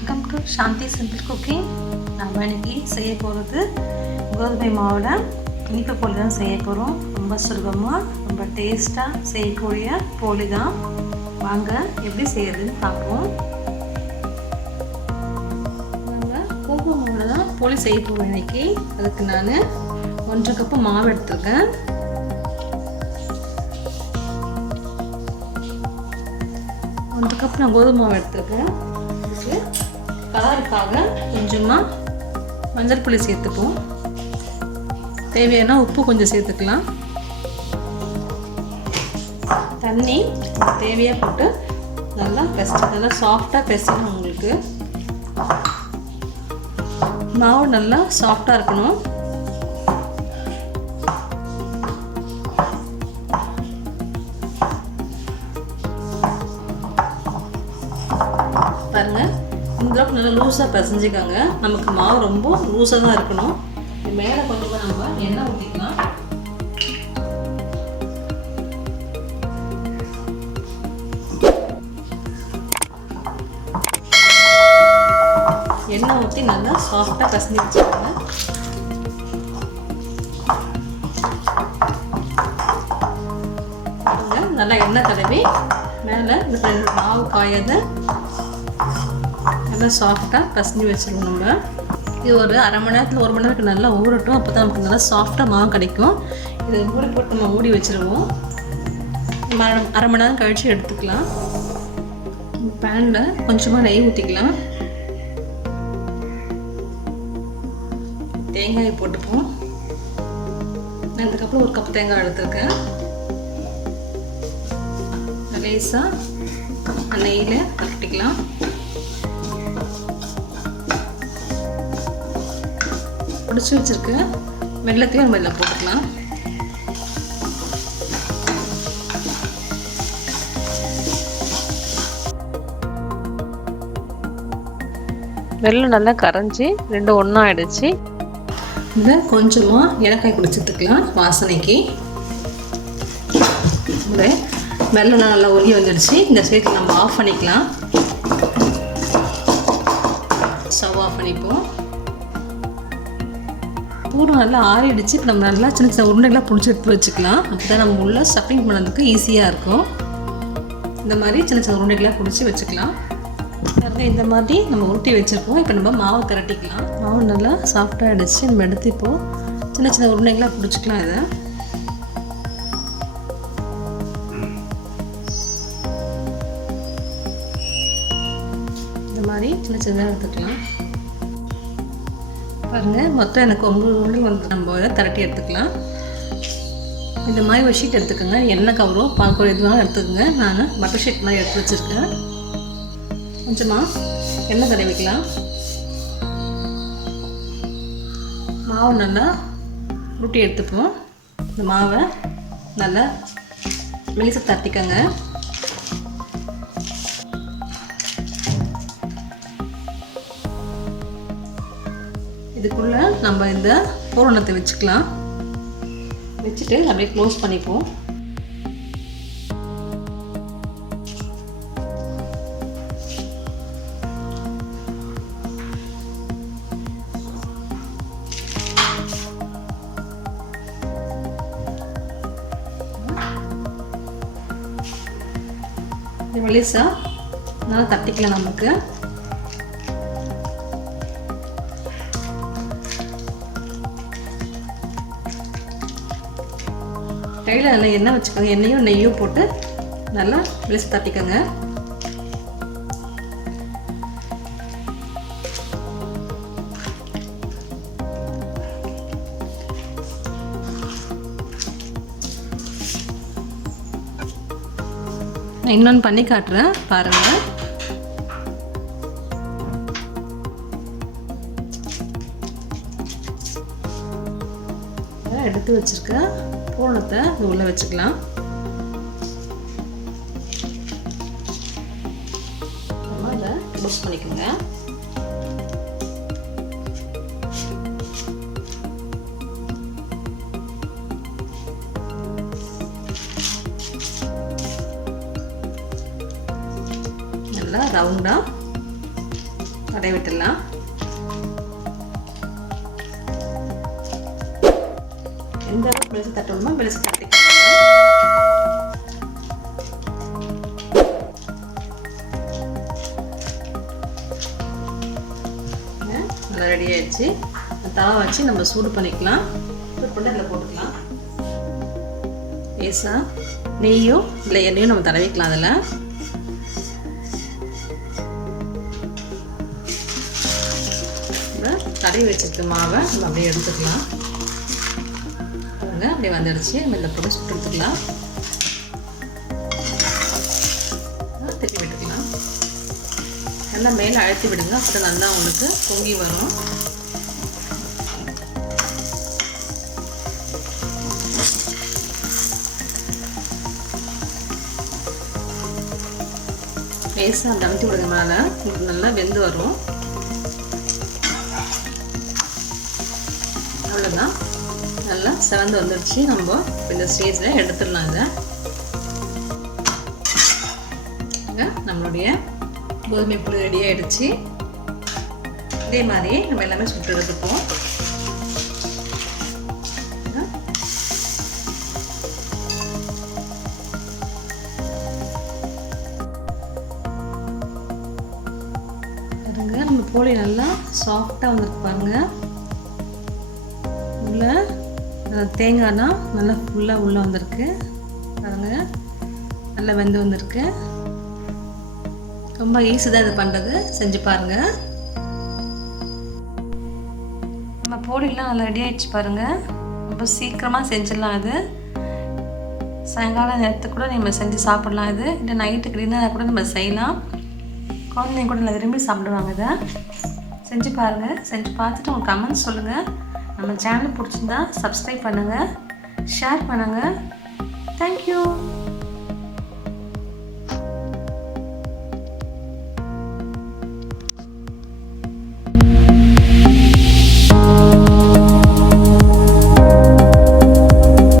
Welcome to Shanthi simple cooking. நம்ம இன்னைக்கு செய்ய போகிறது கோதுமை மாவில் இனிப்பு போலி தான் செய்ய போகிறோம். ரொம்ப சுலபமாக ரொம்ப டேஸ்ட்டாக செய்யக்கூடிய போலி தான். வாங்க எப்படி செய்யறதுன்னு பார்ப்போம். நம்ம கோதுமை மாவில் தான் போலி செய்ய போகிறோம் இன்னைக்கு. அதுக்கு நான் 1.5 கப்பு மாவு எடுத்துருக்கேன். நான் கோதுமை மாவு எடுத்துருக்கேன். இதுக்கு கலருக்காக கொஞ்சமாக மஞ்சள் பொடி சேர்த்துப்போம். தேவையான உப்பு கொஞ்சம் சேர்த்துக்கலாம். தண்ணி தேவையாக போட்டு நல்லா நல்லா சாஃப்டாக பிசையணும். உங்களுக்கு மாவு நல்லா சாஃப்டாக இருக்கணும். பாருங்க, இந்த அளவுக்கு நல்லா லூஸாக பிசைஞ்சிக்கோங்க. நமக்கு மாவு ரொம்ப லூஸாக தான் இருக்கணும். இது மேலே கொஞ்சமாக நம்ம எண்ணெய் ஊற்றிக்கலாம். எண்ணெய் ஊற்றி நல்லா சாஃப்டாக பிசைஞ்சு வச்சுக்கோங்க. நல்லா எண்ணெய் தடவி மேலே இந்த மாவு காயாத நல்லா சாஃப்டாக பசஞ்சு வச்சுருவோம். நம்ம இது ஒரு அரை மணி நேரத்தில் 1 மணி நேரத்துக்கு நல்லா ஊறட்டும். அப்போ தான் நமக்கு நல்லா சாஃப்டாக மாவு கிடைக்கும். இதை மூடி போட்டு நம்ம மூடி வச்சுருவோம். அரை மணி நேரம் கழித்து எடுத்துக்கலாம். பேனில் கொஞ்சமாக நெய் ஊற்றிக்கலாம். தேங்காயை போட்டுப்போம். நான் இந்த கப்பில் 1 கப் தேங்காய் எடுத்துருக்கேன். லேசாக நெய்யில் கட்டிக்கலாம். பிடிச்சி வச்சுருக்க வெள்ளத்தையும் நம்ம இதில் போட்டுக்கலாம். வெள்ளம் நல்லா கரைஞ்சி 2 ஒன்றா ஆகிடுச்சு. இதை கொஞ்சமாக ஏலக்காய் பிடிச்சிட்டுக்கலாம் வாசனைக்கு. வெள்ளம் நல்லா உருகி வந்துடுச்சு. இந்த ஸ்டேஜில் நம்ம ஆஃப் பண்ணிக்கலாம். ஸ்டவ் ஆஃப் பண்ணிப்போம். பூரம் நல்லா ஆறிடுச்சு. இப்போ நம்ம நல்லா சின்ன சின்ன உருண்டைகளாக பிடிச்சி எடுத்து வச்சுக்கலாம். அப்போ தான் நம்ம உள்ள ஸ்டஃபிங் பண்ணுறதுக்கு ஈஸியாக இருக்கும். இந்த மாதிரி சின்ன சின்ன உருண்டைகளாக பிடிச்சி வச்சுக்கலாம். இந்த மாதிரி நம்ம உருட்டி வச்சுருக்கோம். இப்போ நம்ம மாவு திரட்டிக்கலாம். மாவு நல்லா சாஃப்டாக ஆகிடுச்சு. நம்ம எடுத்து இப்போது சின்ன சின்ன உருண்டைகளாக பிடிச்சிக்கலாம். இதை இந்த மாதிரி சின்ன சின்னதாக எடுத்துக்கலாம். பாருங்கள், மொத்தம் எனக்கு 9 உருண்டை வந்து நம்ம திரட்டி எடுத்துக்கலாம். இந்த மாதிரி ஒரு ஷீட் எடுத்துக்கோங்க. எண்ணெய் கவரோ பால்கோ எதுவாக எடுத்துக்கோங்க. நான் பட்டர் ஷீட் மாதிரி எடுத்து வச்சுருக்கேன். கொஞ்சமாக எண்ணெய் தடவிக்கலாம். மாவு நல்லா உருட்டி எடுத்துப்போம். இந்த மாவை நல்லா மெலிசா தட்டிக்கோங்க. இதுக்குள்ளே நம்ம இந்த பூரணத்தை வச்சுக்கலாம். வச்சுட்டு அப்படியே க்ளோஸ் பண்ணிப்போம். இது மெலிசா நல்லா தட்டிக்கலாம். நமக்கு கையில் நல்லா எண்ணெய் வச்சுக்கோங்க. எண்ணெயும் நெய்யும் போட்டு நல்லா மெலிசா தட்டிக்கோங்க. நான் இன்னொன்று பண்ணி காட்டுறேன், பாருங்கள். எடுத்து வச்சிருக்க பூரணத்தை உள்ளே வச்சுக்கலாம். அதை க்ளோஸ் பண்ணிக்கோங்க. நல்லா ரவுண்டாக தடவி விட்டுடலாம். எந்த அளவுக்கு மெலிசு தட்டணுமோ மெலிசு தட்டிக்கலாம். நல்லா ரெடி ஆயிடுச்சு. தவா வச்சு நம்ம சூடு பண்ணிக்கலாம். சூடு பண்ணி அதில் போட்டுக்கலாம். ஏசா நெய்யும் இல்லை எண்ணெயும் நம்ம தடவிக்கலாம். அதில் தடவி வச்சிருக்க மாவை நம்ம அப்படியே எடுத்துக்கலாம். பாருங்க அப்படியே வந்துடுச்சு. நம்ம இதில் போட்டு சுட்டு எடுத்துக்கலாம். திருப்பி விட்டுக்கலாம். நல்லா மேலே அழுத்தி விடுங்க. அப்போ நல்லா உங்களுக்கு பொங்கி வரும். லேசாக அந்த அமுத்தி விடுங்க. மேலே உங்களுக்கு நல்லா வெந்து வரும். அவ்வளோதான், நல்லா சிறந்து வந்துடுச்சு. நம்ம இந்த ஸ்டேஜில் எடுத்துடலாம். இதை நம்மளுடைய கோதுமை புளி ரெடி ஆகிடுச்சு. இதே மாதிரியே நம்ம எல்லாமே சுட்டு எடுத்துப்போம். பாருங்க நம்ம போலி நல்லா சாஃப்டாக வந்துருக்கு. பாருங்க உள்ள தேங்காய்னா நல்லா ஃபுல்லாக உள்ளே வந்திருக்கு. பாருங்க நல்லா வெந்து வந்திருக்கு. ரொம்ப ஈஸி தான் இது பண்ணுறது. செஞ்சு பாருங்கள். நம்ம போலிலாம் நல்லா ரெடி ஆகிடுச்சு. பாருங்கள் ரொம்ப சீக்கிரமாக செஞ்சிடலாம். இது சாயங்காலம் நேரத்துக்கு கூட நம்ம செஞ்சு சாப்பிட்லாம். இது இல்லை நைட்டுக்கு டின்னர் கூட நம்ம செய்யலாம். குழந்தைங்க கூட நல்லா விரும்பி சாப்பிடுவாங்க. இதை செஞ்சு பாருங்கள். செஞ்சு பார்த்துட்டு உங்கள் கமெண்ட்ஸ் சொல்லுங்கள். நம்ம சேனல் பிடிச்சிருந்தா சப்ஸ்கிரைப் பண்ணுங்கள், ஷேர் பண்ணுங்கள். தேங்க்யூ.